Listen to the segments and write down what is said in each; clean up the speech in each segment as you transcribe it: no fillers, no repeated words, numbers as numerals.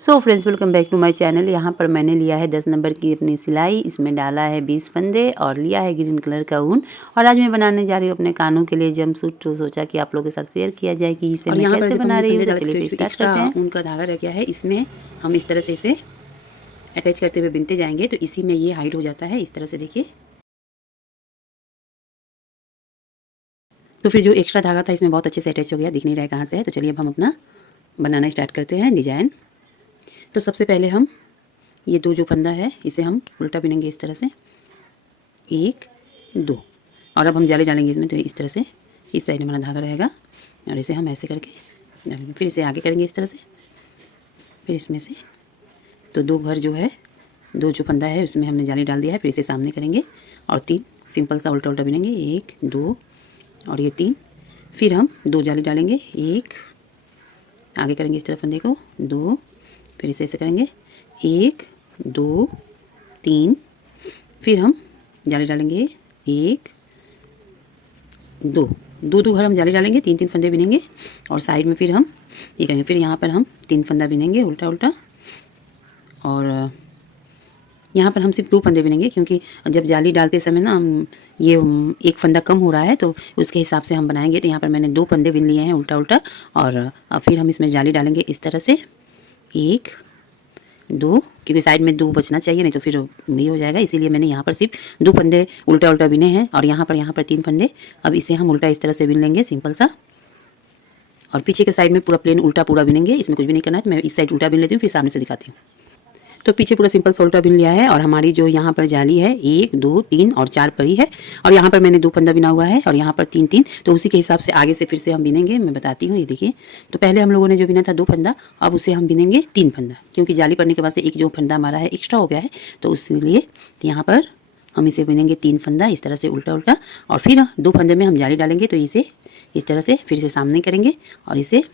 So friends, welcome back to my channel. यहाँ पर मैंने लिया है 10 नंबर की अपनी सिलाई। इसमें डाला है 20 फंदे और लिया है ग्रीन कलर का ऊन। और आज मैं बनाने जा रही हूँ अपने कानों के लिए जंपसूट। तो सोचा कि आप लोगों के साथ शेयर किया जाए कि इसे मैं कैसे बना रही हूँ। तो चलिए फिर स्टार्ट करते हैं। ऊन का धागा रह गया है, इसमें हम इस तरह से इसे अटैच करते हुए बिनते जाएंगे तो इसी में ये हाइड हो जाता है। इस तरह से देखिए। तो फिर जो एक्स्ट्रा धागा था इसमें बहुत अच्छे से अटैच हो गया, दिख नहीं रहा है कहाँ से है। तो चलिए अब हम अपना बनाना स्टार्ट करते हैं डिजाइन। तो सबसे पहले हम ये दो जो फंदा है इसे हम उल्टा बिनेंगे इस तरह से, 1 2। और अब हम जाली डालेंगे इसमें। तो इस तरह से इस साइड हमारा धागा रहेगा और इसे हम ऐसे करके डालेंगे। फिर इसे आगे करेंगे इस तरह से, फिर इसमें से तो दो घर जो है, दो जो फंदा है उसमें हमने जाली डाल दिया है। फिर इसे सामने करेंगे और 3 सिंपल सा उल्टा उल्टा बिनेंगे, 1 2 और ये 3। फिर हम 2 जाली डालेंगे, 1 आगे करेंगे इस तरफ फंदे को, 2 फिर इसे ऐसे करेंगे, 1 2 3। फिर हम जाली डालेंगे, 1 2 दो दो घर हम जाली डालेंगे, 3 3 फंदे बिनेंगे और साइड में फिर हम ये करेंगे। फिर यहाँ पर हम 3 फंदा बिनेंगे उल्टा उल्टा और यहाँ पर हम सिर्फ 2 फंदे बिनेंगे क्योंकि जब जाली डालते समय ना हम ये एक फंदा कम हो रहा है तो उसके हिसाब से हम बनाएंगे। तो यहाँ पर मैंने 2 फंदे बिन लिए हैं उल्टा उल्टा और अब फिर हम इसमें जाली डालेंगे इस तरह से, 1 2 क्योंकि साइड में 2 बचना चाहिए, नहीं तो फिर नहीं हो जाएगा। इसीलिए मैंने यहाँ पर सिर्फ 2 फंदे उल्टा उल्टा बिने हैं और यहाँ पर 3 फंदे। अब इसे हम उल्टा इस तरह से बिन लेंगे सिंपल सा और पीछे के साइड में पूरा प्लेन उल्टा पूरा बिनेंगे। इसमें कुछ भी नहीं करना है। तो मैं इस साइड उल्टा बिन लेती हूँ, फिर सामने से दिखाती हूँ। तो पीछे पूरा सिंपल सा उल्टा बिन लिया है और हमारी जो यहाँ पर जाली है 1 2 3 और 4 पड़ी है और यहाँ पर मैंने 2 फंदा बिना हुआ है और यहाँ पर 3 3। तो उसी के हिसाब से आगे से फिर से हम बिनेंगे। मैं बताती हूँ, ये देखिए। तो पहले हम लोगों ने जो बिना था 2 फंदा, अब उसे हम बिनेंगे 3 फंदा क्योंकि जाली पड़ने के बाद से एक जो फंदा हमारा है एक्स्ट्रा हो गया है। तो इसलिए यहाँ पर हम इसे बिनेंगे 3 फंदा इस तरह से उल्टा उल्टा और फिर 2 फंदे में हम जाली डालेंगे। तो इसे इस तरह से फिर से सामने करेंगे और इसे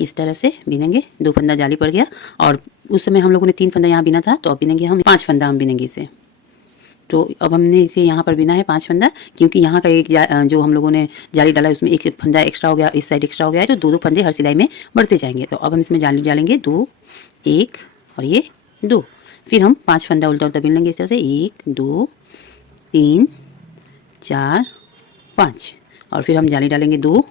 इस तरह से बिनेंगे। 2 फंदा जाली पड़ गया और उस समय हम लोगों ने 3 फंदा यहाँ बिना था, तो अब बिनेंगे हम 5 फंदा हम बिनेंगे इसे। तो अब हमने इसे यहाँ पर बिना है 5 फंदा क्योंकि यहाँ का एक जो हम लोगों ने जाली डाला है उसमें एक फंदा एक्स्ट्रा हो गया, इस साइड एक्स्ट्रा हो गया है। तो 2 2 फंदे हर सिलाई में बढ़ते जाएंगे। तो अब हम इसमें जाली डालेंगे 2 1 और ये 2। फिर हम 5 फंदा उल्टा उल्टा बिन लेंगे इस तरह से, 1 2 3 4 5 और फिर हम जाली डालेंगे 2।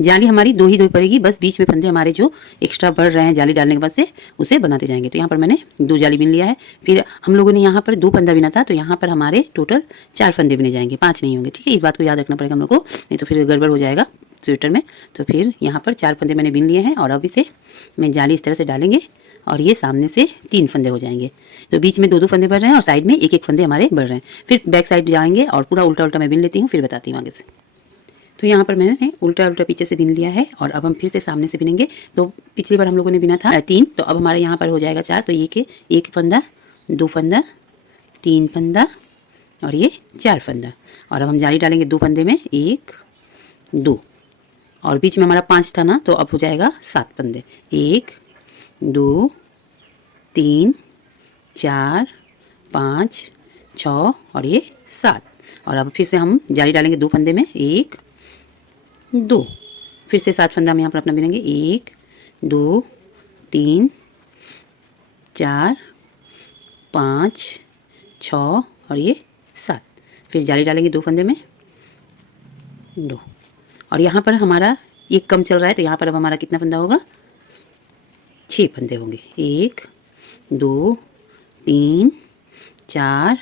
जाली हमारी 2 ही पड़ेगी, बस बीच में फंदे हमारे जो एक्स्ट्रा बढ़ रहे हैं जाली डालने के बाद से उसे बनाते जाएंगे। तो यहाँ पर मैंने 2 जाली बिन लिया है। फिर हम लोगों ने यहाँ पर 2 फंदा बिना था, तो यहाँ पर हमारे टोटल 4 फंदे बिने जाएंगे, 5 नहीं होंगे। ठीक है, इस बात को याद रखना पड़ेगा हम लोग को, नहीं तो फिर गड़बड़ हो जाएगा स्वेटर में। तो फिर यहाँ पर 4 फंदे मैंने बिन लिए हैं और अब इसे मैं जाली इस तरह से डालेंगे और ये सामने से 3 फंदे हो जाएंगे। तो बीच में 2 2 फंदे बढ़ रहे हैं और साइड में 1 1 फंदे हमारे बढ़ रहे हैं। फिर बैक साइड जाएंगे और पूरा उल्टा उल्टा मैं बिन लेती हूँ, फिर बताती हूँ आगे से। तो यहाँ पर मैंने उल्टा उल्टा पीछे से बिन लिया है और अब हम फिर से सामने से बिनेंगे। तो पिछली बार हम लोगों ने बिना था 3, तो अब हमारे यहाँ पर हो जाएगा 4। तो ये के 1 फंदा 2 फंदा 3 फंदा और ये 4 फंदा और अब हम जाली डालेंगे 2 फंदे में, 1 2 और बीच में हमारा 5 था ना, तो अब हो जाएगा 7 फंदे, 1 2 3 4 5 6 और ये 7। और अब फिर से हम जाली डालेंगे 2 फंदे में, 1 2 फिर से 7 फंदा हम यहाँ पर अपना बिनेंगे, 1 2 3 4 5 6 और ये 7। फिर जाली डालेंगे 2 फंदे में 2 और यहाँ पर हमारा एक कम चल रहा है। तो यहाँ पर अब हमारा कितना फंदा होगा, 6 फंदे होंगे, 1 2 3 4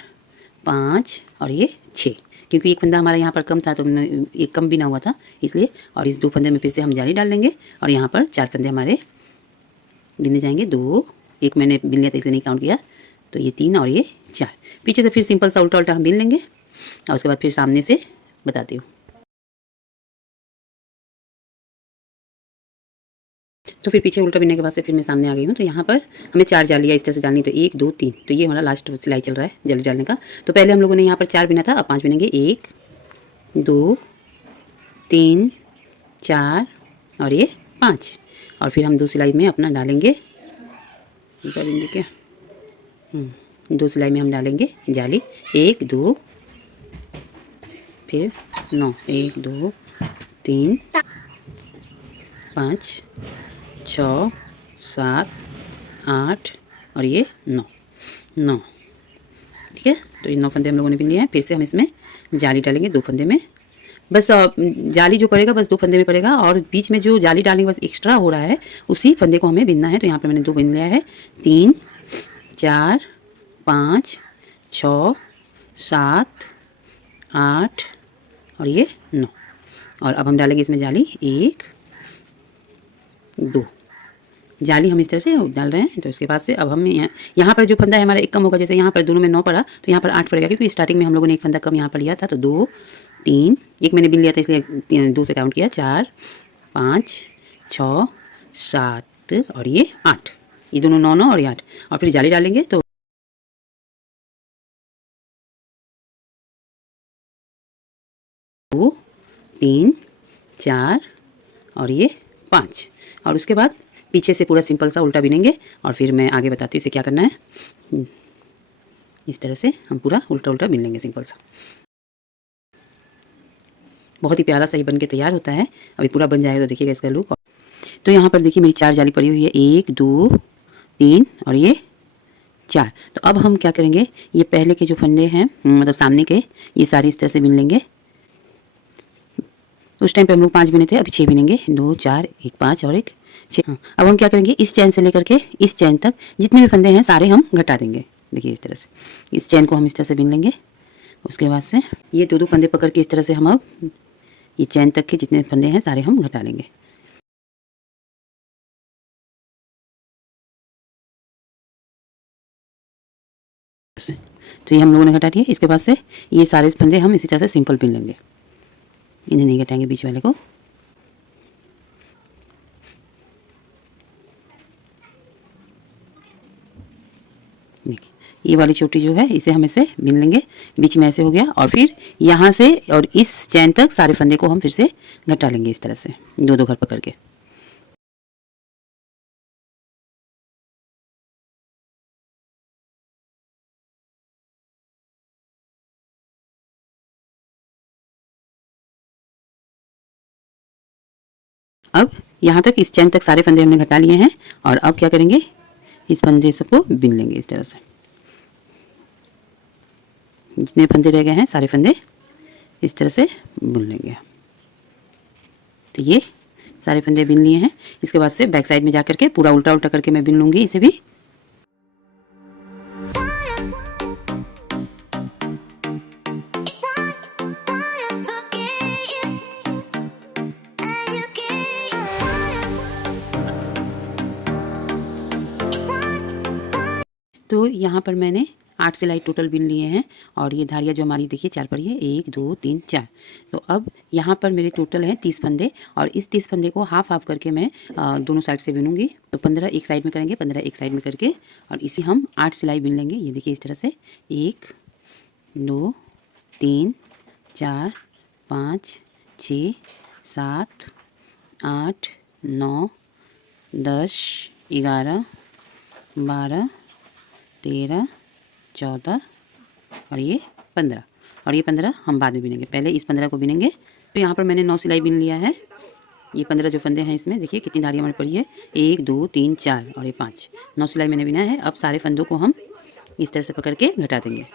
5 और ये 6 क्योंकि एक फंदा हमारा यहाँ पर कम था, तो एक कम भी ना हुआ था इसलिए। और इस 2 फंदे में फिर से हम जाली डाल लेंगे और यहाँ पर 4 फंदे हमारे बिने जाएंगे। 2 1 मैंने बिन लिया था इसलिए नहीं काउंट किया। तो ये 3 और ये 4। पीछे से फिर सिंपल सा उल्टा उल्टा हम बिन लेंगे और उसके बाद फिर सामने से बताती हूँ। तो फिर पीछे उल्टा बिनने के बाद से फिर मैं सामने आ गई हूँ। तो यहाँ पर हमें 4 जालियाँ इस तरह से डालनी। तो 1 2 3, तो ये हमारा लास्ट सिलाई चल रहा है जाली डालने का। तो पहले हम लोगों ने यहाँ पर 4 बिना था, अब 5 बिनेंगे, 1 2 3 4 और ये 5 और फिर हम 2 सिलाई में अपना डालेंगे, डालेंगे क्या 2 सिलाई में हम डालेंगे जाली, 1 2 फिर 9, 1 2 3 5 6 7 8 और ये 9 9। ठीक है, तो ये 9 फंदे हम लोगों ने बिन लिए हैं। फिर से हम इसमें जाली डालेंगे 2 फंदे में। बस जाली जो पड़ेगा बस 2 फंदे में पड़ेगा, और बीच में जो जाली डालेंगे बस एक्स्ट्रा हो रहा है उसी फंदे को हमें बिनना है। तो यहाँ पे मैंने 2 बिन लिया है। 3 4 5 6 7 8 और ये 9। और अब हम डालेंगे इसमें जाली 1 2। जाली हम इस तरह से डाल रहे हैं। तो इसके बाद से अब हम यहाँ पर जो फंदा है हमारा एक कम होगा। जैसे यहाँ पर दोनों में 9 पड़ा तो यहाँ पर 8 पड़ेगा, क्योंकि स्टार्टिंग में हम लोगों ने एक फंदा कम यहाँ पर लिया था। तो 2 3 एक मैंने बिन लिया था इसलिए 2 से काउंट किया। 4 5 6 7 और ये 8। ये दोनों 9 9 और ये 8। और फिर जाली डालेंगे तो 2 3 4 और ये 5। और उसके बाद पीछे से पूरा सिंपल सा उल्टा बिनेंगे। और फिर मैं आगे बताती हूँ इसे क्या करना है। इस तरह से हम पूरा उल्टा उल्टा बिन लेंगे सिंपल सा। बहुत ही प्यारा सा ही बन के तैयार होता है। अभी पूरा बन जाएगा तो देखिएगा इसका लुक। तो यहाँ पर देखिए मेरी 4 जाली पड़ी हुई है। 1 2 3 और ये 4। तो अब हम क्या करेंगे, ये पहले के जो फंदे हैं मतलब सामने के, ये सारे इस तरह से बिन लेंगे। उस टाइम पे हम लोग 5 बिने थे, अभी 6 बिनेंगे। 2 4 1 5 और 1 6। अब हम क्या करेंगे, इस चैन से लेकर के इस चैन तक जितने भी फंदे हैं सारे हम घटा देंगे। देखिए इस तरह से इस चैन को हम इस तरह से बिन लेंगे। उसके बाद से ये 2 2 फंदे पकड़ के इस तरह से हम अब ये चैन तक के जितने फंदे हैं सारे हम घटा लेंगे। तो ये हम लोगों ने घटा दिए। इसके बाद से ये सारे फंदे हम इसी तरह से सिंपल बिन लेंगे, इन्हें नहीं घटाएंगे बीच वाले को। देखिए ये वाली चोटी जो है इसे हम इसे बिन लेंगे। बीच में ऐसे हो गया, और फिर यहाँ से और इस चैन तक सारे फंदे को हम फिर से घटा लेंगे इस तरह से 2 2 घर पकड़ के। अब यहाँ तक इस चैन तक सारे फंदे हमने घटा लिए हैं। और अब क्या करेंगे, इस फंदे सबको बिन लेंगे इस तरह से। जितने फंदे रह गए हैं सारे फंदे इस तरह से बुन लेंगे। तो ये सारे फंदे बिन लिए हैं। इसके बाद से बैक साइड में जा करके पूरा उल्टा उल्टा करके मैं बिन लूँगी इसे भी। तो यहाँ पर मैंने 8 सिलाई टोटल बिन लिए हैं। और ये धारियाँ जो हमारी देखिए 4 पड़ी है, 1 2 3 4। तो अब यहाँ पर मेरे टोटल हैं 30 फंदे, और इस 30 फंदे को हाफ हाफ करके मैं दोनों साइड से बिनूंगी। तो 15 एक साइड में करेंगे, 15 एक साइड में करके, और इसी हम 8 सिलाई बिन लेंगे। ये देखिए इस तरह से 1 2 3 4 5 6 7 8 9 10 11 12 13 14 और ये 15। और ये 15 हम बाद में बिनेंगे, पहले इस 15 को बिनेंगे। तो यहाँ पर मैंने 9 सिलाई बिन लिया है। ये 15 जो फंदे हैं इसमें देखिए कितनी धारियाँ हमारी पड़ी है, 1 2 3 4 और ये 5। 9 सिलाई मैंने बिना है। अब सारे फंदों को हम इस तरह से पकड़ के घटा देंगे।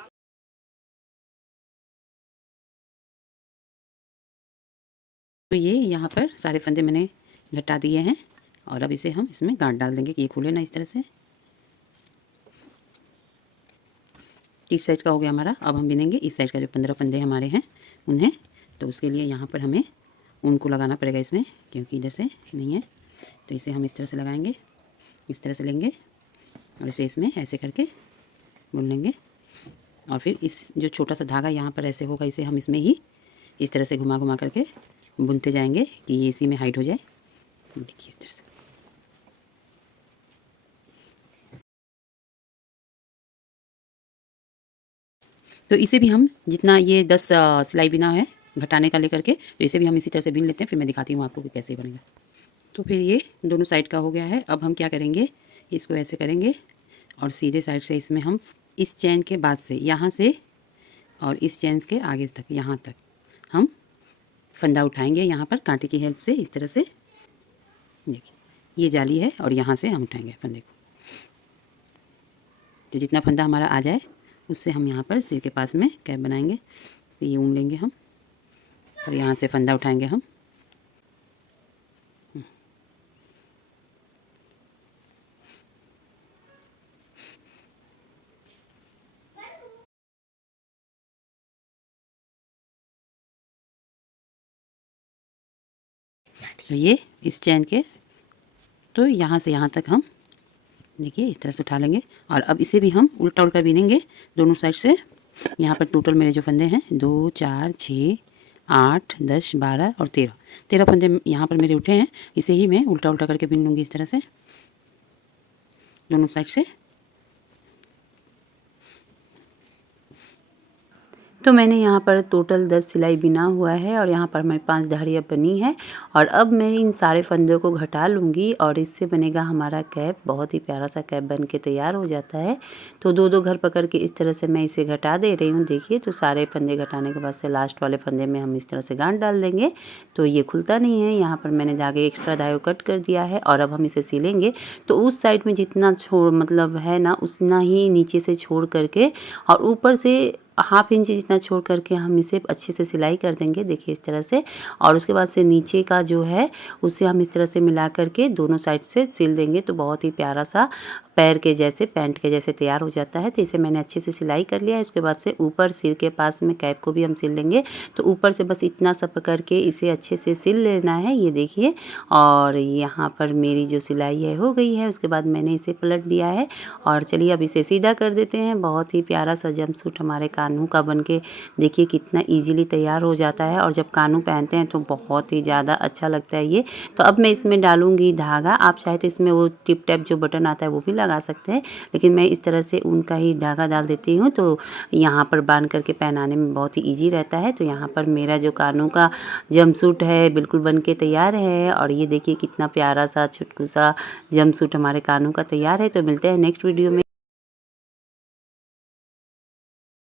तो ये यहाँ पर सारे फंदे मैंने घटा दिए हैं। और अब इसे हम इसमें गांठ डाल देंगे कि ये खुले ना इस तरह से। इस साइड का हो गया हमारा। अब हम बिनेंगे इस साइड का, जो 15 फंदे हमारे हैं उन्हें। तो उसके लिए यहाँ पर हमें ऊन को लगाना पड़ेगा इसमें, क्योंकि इधर से नहीं है। तो इसे हम इस तरह से लगाएंगे, इस तरह से लेंगे और इसे इसमें ऐसे करके बुन लेंगे। और फिर इस जो छोटा सा धागा यहाँ पर ऐसे होगा, इसे हम इसमें ही इस तरह से घुमा घुमा करके बुनते जाएंगे कि ये इसी में हाइट हो जाए। देखिए इस तरह से। तो इसे भी हम जितना ये 10 सिलाई बिना है घटाने का लेकर के, तो इसे भी हम इसी तरह से बिन लेते हैं। फिर मैं दिखाती हूँ आपको कि कैसे बनेगा। तो फिर ये दोनों साइड का हो गया है। अब हम क्या करेंगे, इसको ऐसे करेंगे और सीधे साइड से इसमें हम इस चैन के बाद से यहाँ से और इस चैन के आगे तक यहाँ तक हम फंदा उठाएंगे, यहाँ पर कांटे की हेल्प से इस तरह से। देखिए ये जाली है और यहाँ से हम उठाएंगे फंदे को। तो जितना फंदा हमारा आ जाए उससे हम यहाँ पर सिर के पास में कैप बनाएंगे। तो ये ऊन लेंगे हम और यहाँ से फंदा उठाएंगे हम। तो ये इस चैन के तो यहाँ से यहाँ तक हम देखिए इस तरह से उठा लेंगे। और अब इसे भी हम उल्टा उल्टा बीनेंगे दोनों साइड से। यहाँ पर टोटल मेरे जो फंदे हैं 2 4 6 8 10 12 और 13 फंदे यहाँ पर मेरे उठे हैं। इसे ही मैं उल्टा उल्टा करके बीन लूँगी इस तरह से दोनों साइड से। तो मैंने यहाँ पर टोटल 10 सिलाई बिना हुआ है और यहाँ पर मैं 5 धारियाँ बनी है। और अब मैं इन सारे फंदों को घटा लूँगी और इससे बनेगा हमारा कैप। बहुत ही प्यारा सा कैप बन के तैयार हो जाता है। तो दो दो घर पकड़ के इस तरह से मैं इसे घटा दे रही हूँ। देखिए, तो सारे फंदे घटाने के बाद से लास्ट वाले फंदे में हम इस तरह से गांठ डाल देंगे तो ये खुलता नहीं है। यहाँ पर मैंने धागे एक्स्ट्रा धागे कट कर दिया है और अब हम इसे सिलेंगे। तो उस साइड में जितना छोड़ मतलब है ना उतना ही नीचे से छोड़ करके और ऊपर से ½ इंच जितना छोड़ करके हम इसे अच्छे से सिलाई कर देंगे। देखिए इस तरह से। और उसके बाद से नीचे का जो है उसे हम इस तरह से मिला करके दोनों साइड से सिल देंगे तो बहुत ही प्यारा सा पैर के जैसे पैंट के जैसे तैयार हो जाता है। तो इसे मैंने अच्छे से सिलाई कर लिया है। उसके बाद से ऊपर सिर के पास में कैप को भी हम सिल लेंगे। तो ऊपर से बस इतना सा पकड़ के इसे अच्छे से सिल लेना है। ये देखिए, और यहाँ पर मेरी जो सिलाई है हो गई है। उसके बाद मैंने इसे पलट दिया है और चलिए अब इसे सीधा कर देते हैं। बहुत ही प्यारा सा जंपसूट हमारे कान्हू का बन के देखिए कितना ईजिली तैयार हो जाता है। और जब कान्हू पहनते हैं तो बहुत ही ज़्यादा अच्छा लगता है ये। तो अब मैं इसमें डालूंगी धागा। आप चाहे तो इसमें वो टिप टैप जो बटन आता है वो भी लगा सकते हैं, लेकिन मैं इस तरह से उनका ही धागा डाल देती हूँ तो यहाँ पर बांध करके पहनाने में बहुत ही ईजी रहता है। तो यहाँ पर मेरा जो कान्हू का जंपसूट है बिल्कुल बन के तैयार है। और ये देखिए कितना प्यारा सा छुटकू सा जंपसूट हमारे कान्हू का तैयार है। तो मिलते हैं नेक्स्ट वीडियो में।